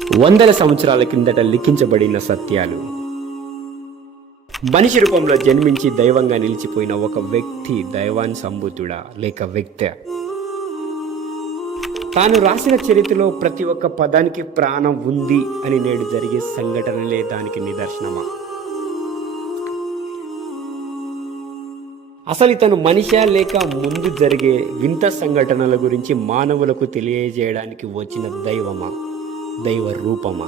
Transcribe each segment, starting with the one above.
వందల సంవత్సరాల కిందట లిఖించబడిన సత్యాలు. మనిషి రూపంలో జన్మించి దైవంగా నిలిచిపోయిన ఒక వ్యక్తి దైవాన్ సంబుద్ధుడా లేక వ్యక్తి. తాను రాసిన చరిత్రలో ప్రతి ఒక్క పదానికి ప్రాణం ఉంది అని నేడు జరిగే సంఘటనలే దానికి నిదర్శనమా? అసలు ఇతను మనిషా లేక ముందు జరిగే వింత సంఘటనల గురించి మానవులకు తెలియజేయడానికి వచ్చిన దైవమా, దైవ రూపమా?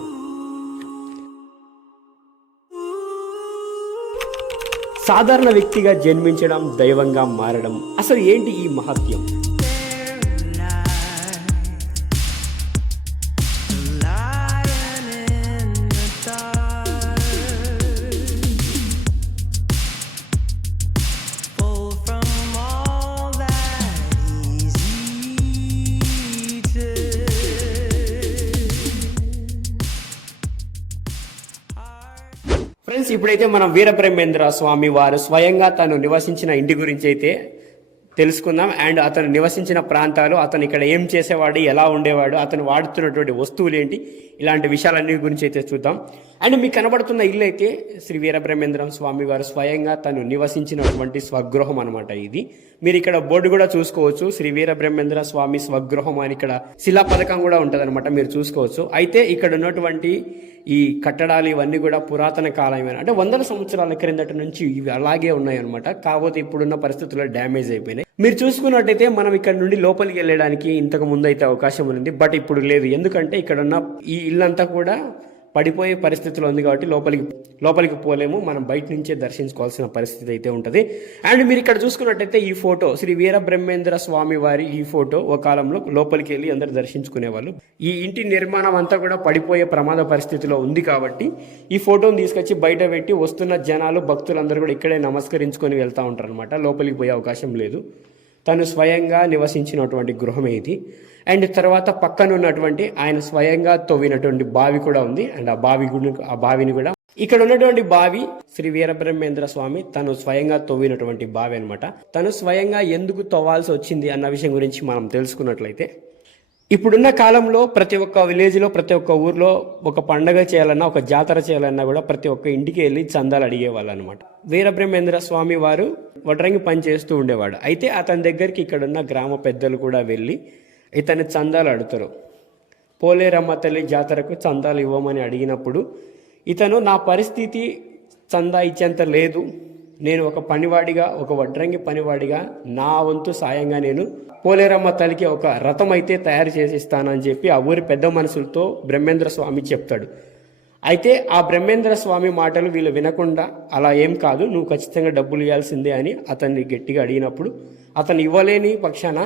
సాధారణ వ్యక్తిగా జన్మించడం, దైవంగా మారడం, అసలు ఏంటి ఈ మహత్యం? ఫ్రెండ్స్, ఇప్పుడైతే మనం వీరబ్రహ్మేంద్ర స్వామి వారు స్వయంగా తను నివసించిన ఇంటి గురించి అయితే తెలుసుకుందాం. అండ్ అతను నివసించిన ప్రాంతాలు, అతను ఇక్కడ ఏం చేసేవాడు, ఎలా ఉండేవాడు, అతను వాడుతున్నటువంటి వస్తువులు ఏంటి, ఇలాంటి విషయాలన్నీ గురించి అయితే చూద్దాం. అండ్ మీకు కనబడుతున్న ఇల్లు అయితే శ్రీ వీరబ్రహ్మేంద్రం స్వామి వారు స్వయంగా తను నివసించినటువంటి స్వగృహం అనమాట. ఇది మీరు ఇక్కడ బోర్డు కూడా చూసుకోవచ్చు, శ్రీ వీరబ్రహ్మేంద్ర స్వామి స్వగృహం అని ఇక్కడ శిలా పథకం కూడా ఉంటుంది అనమాట, మీరు చూసుకోవచ్చు. అయితే ఇక్కడ ఉన్నటువంటి ఈ కట్టడాలు ఇవన్నీ కూడా పురాతన కాలమైన, అంటే వందల సంవత్సరాల క్రిందట నుంచి ఇవి అలాగే ఉన్నాయి అనమాట. కాకపోతే ఇప్పుడున్న పరిస్థితుల్లో డ్యామేజ్ అయిపోయినాయి. మీరు చూసుకున్నట్టయితే మనం ఇక్కడ నుండి లోపలికి వెళ్ళడానికి ఇంతకు ముందు అయితే అవకాశం ఉంది, బట్ ఇప్పుడు లేదు. ఎందుకంటే ఇక్కడ ఉన్న ఈ ఇల్లంతా కూడా పడిపోయే పరిస్థితిలో ఉంది కాబట్టి లోపలికి పోలేము, మనం బయట నుంచే దర్శించుకోవాల్సిన పరిస్థితి అయితే ఉంటుంది. అండ్ మీరు ఇక్కడ చూసుకున్నట్టయితే ఈ ఫోటో శ్రీ వీరబ్రహ్మేంద్ర స్వామి వారి ఈ ఫోటో ఒక కాలంలో లోపలికి వెళ్ళి అందరు దర్శించుకునేవాళ్ళు. ఈ ఇంటి నిర్మాణం అంతా కూడా పడిపోయే ప్రమాద పరిస్థితిలో ఉంది కాబట్టి ఈ ఫోటోని తీసుకొచ్చి బయట పెట్టి వస్తున్న జనాలు, భక్తులందరూ కూడా ఇక్కడే నమస్కరించుకొని వెళ్తూ ఉంటారు అనమాట. లోపలికి పోయే అవకాశం లేదు. తను స్వయంగా నివసించినటువంటి గృహమే ఇది. అండ్ తర్వాత పక్కన ఉన్నటువంటి ఆయన స్వయంగా తవ్వినటువంటి బావి కూడా ఉంది. అండ్ ఆ బావిని కూడా ఇక్కడ ఉన్నటువంటి బావి శ్రీ వీరబ్రహ్మేంద్ర స్వామి తను స్వయంగా తవ్వినటువంటి బావి అనమాట. తను స్వయంగా ఎందుకు తవ్వాల్సి వచ్చింది అన్న విషయం గురించి మనం తెలుసుకున్నట్లయితే, ఇప్పుడున్న కాలంలో ప్రతి ఒక్క విలేజ్లో, ప్రతి ఒక్క ఊర్లో ఒక పండగ చేయాలన్నా, ఒక జాతర చేయాలన్నా కూడా ప్రతి ఒక్క ఇంటికి వెళ్ళి చందాలు అడిగేవాళ్ళు అనమాట. వీరబ్రహ్మేంద్ర స్వామి వారు వడ్రంగి పని చేస్తూ ఉండేవాడు. అయితే అతని దగ్గరికి ఇక్కడున్న గ్రామ పెద్దలు కూడా వెళ్ళి ఇతని చందాలు అడుగుతారు. పోలేరమ్మ తల్లి జాతరకు చందాలు ఇవ్వమని అడిగినప్పుడు ఇతను, నా పరిస్థితి చందా ఇచ్చేంత లేదు, నేను ఒక పనివాడిగా, ఒక వడ్రంగి పనివాడిగా నా వంతు సాయంగా నేను పోలేరమ్మ తల్లికి ఒక రథం అయితే తయారు చేసి ఇస్తానని చెప్పి ఆ ఊరి పెద్ద మనుషులతో బ్రహ్మేంద్ర స్వామి చెప్తాడు. అయితే ఆ బ్రహ్మేంద్ర స్వామి మాటలు వీళ్ళు వినకుండా, అలా ఏం కాదు, నువ్వు ఖచ్చితంగా డబ్బులు ఇవ్వాల్సిందే అని అతన్ని గట్టిగా అడిగినప్పుడు అతను ఇవ్వలేని పక్షాన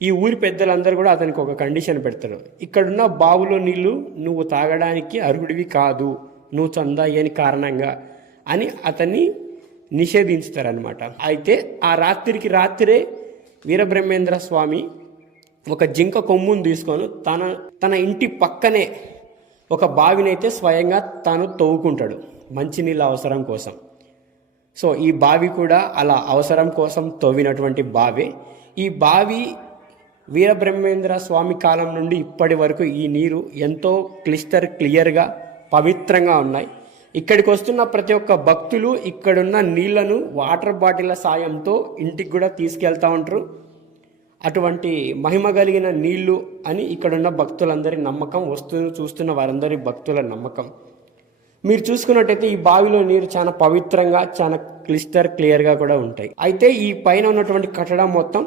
ఈ ఊరి పెద్దలందరూ కూడా అతనికి ఒక కండిషన్ పెడతారు. ఇక్కడున్న బావులో నీళ్లు నువ్వు తాగడానికి అర్హుడివి కాదు, నువ్వు చందా ఇయ్యని కారణంగా అని అతన్ని నిషేధించుతారనమాట. అయితే ఆ రాత్రికి రాత్రే వీరబ్రహ్మేంద్ర స్వామి ఒక జింక కొమ్మును తీసుకొని తన ఇంటి పక్కనే ఒక బావినైతే స్వయంగా తాను తవ్వుకుంటాడు మంచినీళ్ళ అవసరం కోసం. సో ఈ బావి కూడా అలా అవసరం కోసం తవ్వినటువంటి బావే. ఈ బావి వీరబ్రహ్మేంద్ర స్వామి కాలం నుండి ఇప్పటి వరకు ఈ నీరు ఎంతో క్లియర్గా పవిత్రంగా ఉన్నాయి. ఇక్కడికి వస్తున్న ప్రతి ఒక్క భక్తులు ఇక్కడున్న నీళ్లను వాటర్ బాటిళ్ల సాయంతో ఇంటికి కూడా తీసుకెళ్తూ ఉంటారు. అటువంటి మహిమ కలిగిన నీళ్లు అని ఇక్కడున్న భక్తులందరి నమ్మకం, చూస్తున్న వారందరి భక్తుల నమ్మకం. మీరు చూసుకున్నట్టయితే ఈ బావిలో నీరు చాలా పవిత్రంగా, చాలా క్లియర్గా కూడా ఉంటాయి. అయితే ఈ పైన ఉన్నటువంటి కట్టడం మొత్తం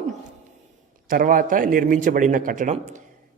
తర్వాత నిర్మించబడిన కట్టడం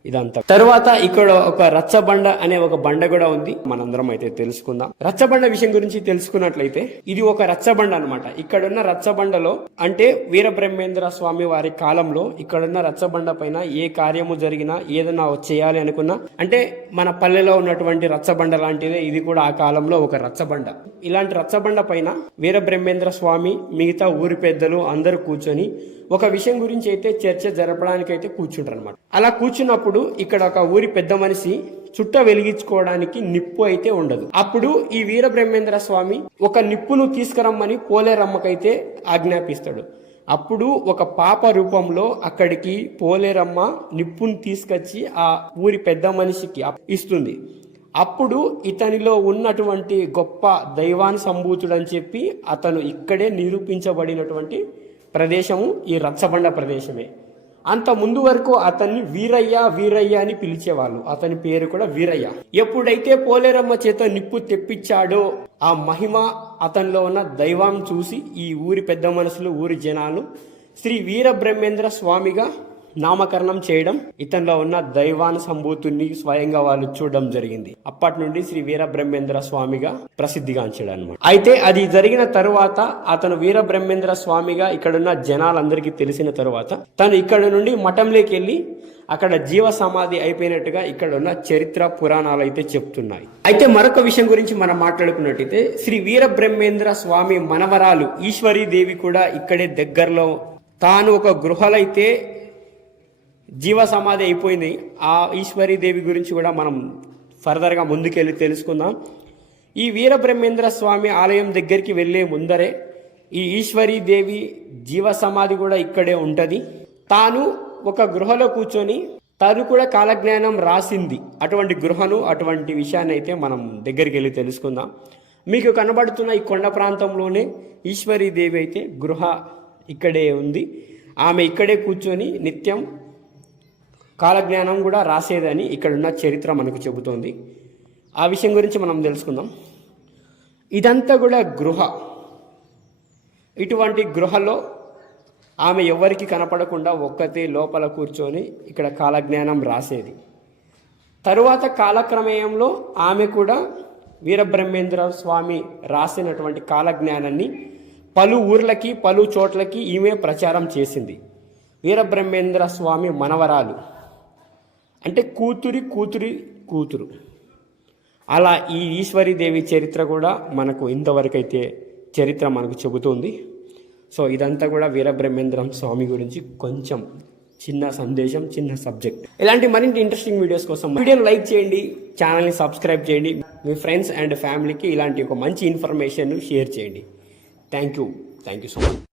ఇదంతా. తర్వాత ఇక్కడ ఒక రచ్చబండ అనే ఒక బండ కూడా ఉంది, మనందరం అయితే తెలుసుకుందాం. రచ్చబండ విషయం గురించి తెలుసుకున్నట్లయితే ఇది ఒక రచ్చబండ అనమాట. ఇక్కడున్న రచ్చబండలో, అంటే వీరబ్రహ్మేంద్ర స్వామి వారి కాలంలో ఇక్కడున్న రచ్చబండ పైన ఏ కార్యము జరిగినా, ఏదైనా చేయాలి అనుకున్నా, అంటే మన పల్లెలో ఉన్నటువంటి రచ్చబండ లాంటిదే ఇది కూడా ఆ కాలంలో ఒక రచ్చబండ. ఇలాంటి రచ్చబండ పైన వీరబ్రహ్మేంద్ర స్వామి మిగతా ఊరి పెద్దలు అందరూ కూర్చొని ఒక విషయం గురించి అయితే చర్చ జరపడానికి అయితే కూర్చుంటారు అనమాట. అలా కూర్చున్నప్పుడు ఇక్కడ ఒక ఊరి పెద్ద మనిషి చుట్ట వెలిగించుకోవడానికి నిప్పు అయితే ఉండదు. అప్పుడు ఈ వీరబ్రహ్మేంద్ర స్వామి ఒక నిప్పును తీసుకురమ్మని పోలేరమ్మకైతే ఆజ్ఞాపిస్తాడు. అప్పుడు ఒక పాప రూపంలో అక్కడికి పోలేరమ్మ నిప్పుని తీసుకొచ్చి ఆ ఊరి పెద్ద మనిషికి ఇస్తుంది. అప్పుడు ఇతనిలో ఉన్నటువంటి గొప్ప దైవాన్ని సంభూతుడని చెప్పి అతను ఇక్కడే నిరూపించబడినటువంటి ప్రదేశము ఈ రచ్చబండ ప్రదేశమే. అంత ముందు వరకు అతన్ని వీరయ్య వీరయ్య అని పిలిచేవాళ్ళు. అతని పేరు కూడా వీరయ్య. ఎప్పుడైతే పోలేరమ్మ చేత నిప్పు తెప్పించాడో ఆ మహిమ అతనిలో ఉన్న దైవం చూసి ఈ ఊరి పెద్ద మనుషులు, ఊరి జనాలు శ్రీ వీరబ్రహ్మేంద్ర స్వామిగా నామకరణం చేయడం, ఇతనిలో ఉన్న దైవాన్ని సంభూతుని స్వయంగా వాళ్ళు చూడడం జరిగింది. అప్పటి నుండి శ్రీ వీరబ్రహ్మేంద్ర స్వామిగా ప్రసిద్ధిగాంచాడు అనమాట. అయితే అది జరిగిన తరువాత అతను వీరబ్రహ్మేంద్ర స్వామిగా ఇక్కడున్న జనాలందరికీ తెలిసిన తరువాత తను ఇక్కడ నుండి మఠంలోకి వెళ్ళి అక్కడ జీవ సమాధి అయిపోయినట్టుగా ఇక్కడ ఉన్న చరిత్ర పురాణాలు అయితే చెప్తున్నాయి. అయితే మరొక విషయం గురించి మనం మాట్లాడుకున్నట్టయితే శ్రీ వీరబ్రహ్మేంద్ర స్వామి మనవరాలు ఈశ్వరీదేవి కూడా ఇక్కడే దగ్గరలో తాను ఒక గృహలో అయితే జీవ సమాధి అయిపోయింది. ఆ ఈశ్వరీదేవి గురించి కూడా మనం ఫర్దర్గా ముందుకెళ్ళి తెలుసుకుందాం. ఈ వీరబ్రహ్మేంద్ర స్వామి ఆలయం దగ్గరికి వెళ్ళే ముందరే ఈ ఈశ్వరీదేవి జీవ సమాధి కూడా ఇక్కడే ఉంటుంది. తాను ఒక గృహలో కూర్చొని తను కూడా కాలజ్ఞానం రాసింది. అటువంటి గృహను, అటువంటి విషయాన్ని అయితే మనం దగ్గరికి వెళ్ళి తెలుసుకుందాం. మీకు కనబడుతున్న ఈ కొండ ప్రాంతంలోనే ఈశ్వరీదేవి అయితే గృహ ఇక్కడే ఉంది. ఆమె ఇక్కడే కూర్చొని నిత్యం కాలజ్ఞానం కూడా రాసేదని ఇక్కడున్న చరిత్ర మనకు చెబుతోంది. ఆ విషయం గురించి మనం తెలుసుకుందాం. ఇదంతా కూడా గృహ. ఇటువంటి గృహలో ఆమె ఎవరికి కనపడకుండా ఒక్కతే లోపల కూర్చొని ఇక్కడ కాలజ్ఞానం రాసేది. తరువాత కాలక్రమేయంలో ఆమె కూడా వీరబ్రహ్మేంద్ర స్వామి రాసినటువంటి కాలజ్ఞానాన్ని పలు ఊర్లకి, పలు చోట్లకి ఈమె ప్రచారం చేసింది. వీరబ్రహ్మేంద్ర స్వామి మనవరాలు అంటే కూతురి కూతురి కూతురు. అలా ఈ ఈశ్వరీదేవి చరిత్ర కూడా మనకు ఇంతవరకు అయితే చరిత్ర మనకు చెబుతుంది. సో ఇదంతా కూడా వీరబ్రహ్మేంద్ర స్వామి గురించి కొంచెం చిన్న సందేశం, చిన్న సబ్జెక్ట్. ఇలాంటి మరింటి ఇంట్రెస్టింగ్ వీడియోస్ కోసం వీడియోని లైక్ చేయండి, ఛానల్ని సబ్స్క్రైబ్ చేయండి, మీ ఫ్రెండ్స్ అండ్ ఫ్యామిలీకి ఇలాంటి ఒక మంచి ఇన్ఫర్మేషన్ షేర్ చేయండి. Thank you so much.